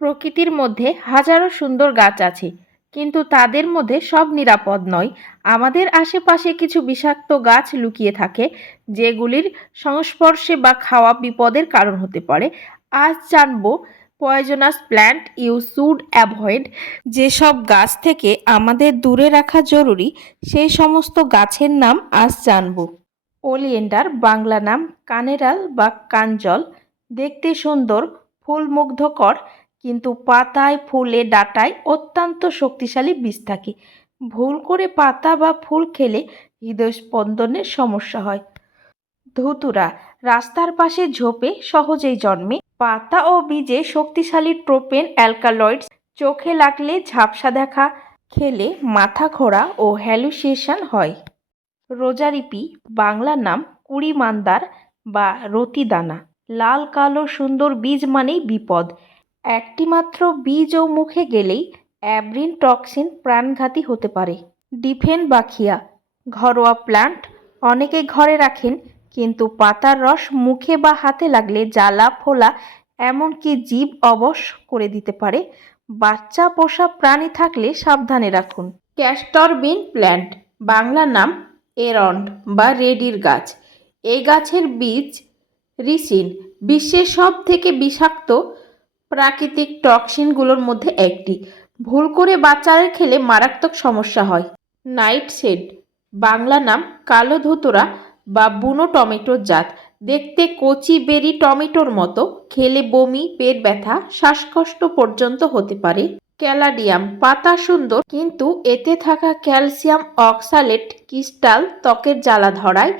প্রকৃতির মধ্যে হাজারো সুন্দর গাছ আছে, কিন্তু তাদের মধ্যে সব নিরাপদ নয়। আমাদের আশেপাশে কিছু বিষাক্ত গাছ লুকিয়ে থাকে, যেগুলির সংস্পর্শে বা খাওয়া বিপদের কারণ হতে পারে। আজ জানব, poisonous plant you should avoid. যেসব গাছ থেকে আমাদের দূরে রাখা জরুরি সেই সমস্ত গাছের নাম আজ জানব। ওলিয়েন্ডার বাংলা নাম কানেরাল বা কাঞ্জল। দেখতে সুন্দর, ফুলমুগ্ধকর কিন্তু পাতায় ফুলে ডাঁটায় অত্যন্ত শক্তিশালী বীজ থাকে। ভুল করে পাতা বা ফুল খেলে হৃদস্পন্দনের সমস্যা হয়। ধুতুরা, রাস্তার পাশে ঝোপে সহজেই জন্মে। পাতা ও বীজে শক্তিশালী ট্রোপেন অ্যালকালয়েডস চোখে লাগলে ঝাপসা দেখা, খেলে মাথা ঘোরা ও হ্যালুসিয়েশন হয়। রোজারিপি, বাংলা নাম কুড়ি মান্দার বা রতিদানা। লাল, কালো, সুন্দর বীজ মানেই বিপদ। একটি মাত্র বীজ ও মুখে গেলেই অ্যাব্রিন টক্সিন প্রাণঘাতী হতে পারে। ডিফেন বাখিয়া, ঘরোয়া প্লান্ট, অনেকে ঘরে রাখেন, কিন্তু পাতার রস মুখে বা হাতে লাগলে জ্বালা ফোলা এমনকি জীব অবশ করে দিতে পারে। বাচ্চা পোষা প্রাণী থাকলে সাবধানে রাখুন। ক্যাস্টর বিন প্ল্যান্ট, বাংলা নাম এরন্ড বা রেডির গাছ। এই গাছের বীজ রিসিন, বিশ্বের সব থেকে বিষাক্ত প্রাকৃতিক টক্সিনগুলোর মধ্যে একটি। ভুল করে বাচ্চারা খেলে মারাত্মক সমস্যা হয়। নাইট শেড বাংলা নাম কালো ধুতরা বা বুনো টমেটোর জাত। দেখতে কচি বেরি টমেটোর মতো, খেলে বমি, পেট ব্যথা, শ্বাসকষ্ট পর্যন্ত হতে পারে। ক্যালাডিয়াম, পাতা সুন্দর, কিন্তু এতে থাকা ক্যালসিয়াম অক্সালেট, ক্রিস্টাল ত্বকের জ্বালা ধরায়,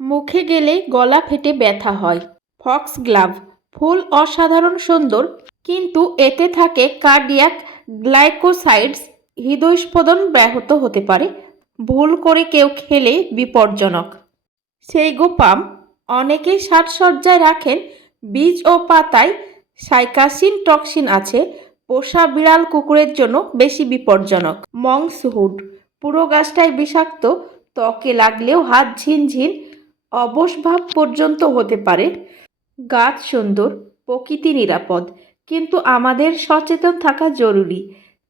মুখে গেলে গলা ফেটে ব্যথা হয়। ফক্স গ্লাভ, ফুল অসাধারণ সুন্দর কিন্তু এতে থাকে কার্ডিয়াক গ্লাইকোসাইডস হৃদস্পদন ব্যাহত হতে পারে। ভুল করে কেউ খেলে বিপজ্জনক। সেই গোপাম অনেকেই সাজসজ্জায় রাখেন, বীজ ও পাতায় সাইকাসিন, টক্সিন আছে। পোষা বিড়াল কুকুরের জন্য বেশি বিপজ্জনক। মংসহুড পুরো গাছটাই বিষাক্ত, ত্বকে লাগলেও হাত ঝিনঝিন অবসভাব পর্যন্ত হতে পারে। গাছ সুন্দর, প্রকৃতি নিরাপদ। কিন্তু আমাদের সচেতন থাকা জরুরি।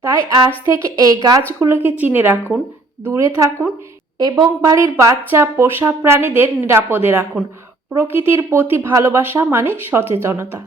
তাই আজ থেকে এই গাছগুলোকে চিনে রাখুন, দূরে থাকুন এবং বাড়ির বাচ্চা, পোষা প্রাণীদের নিরাপদে রাখুন। প্রকৃতির প্রতি ভালোবাসা মানে সচেতনতা।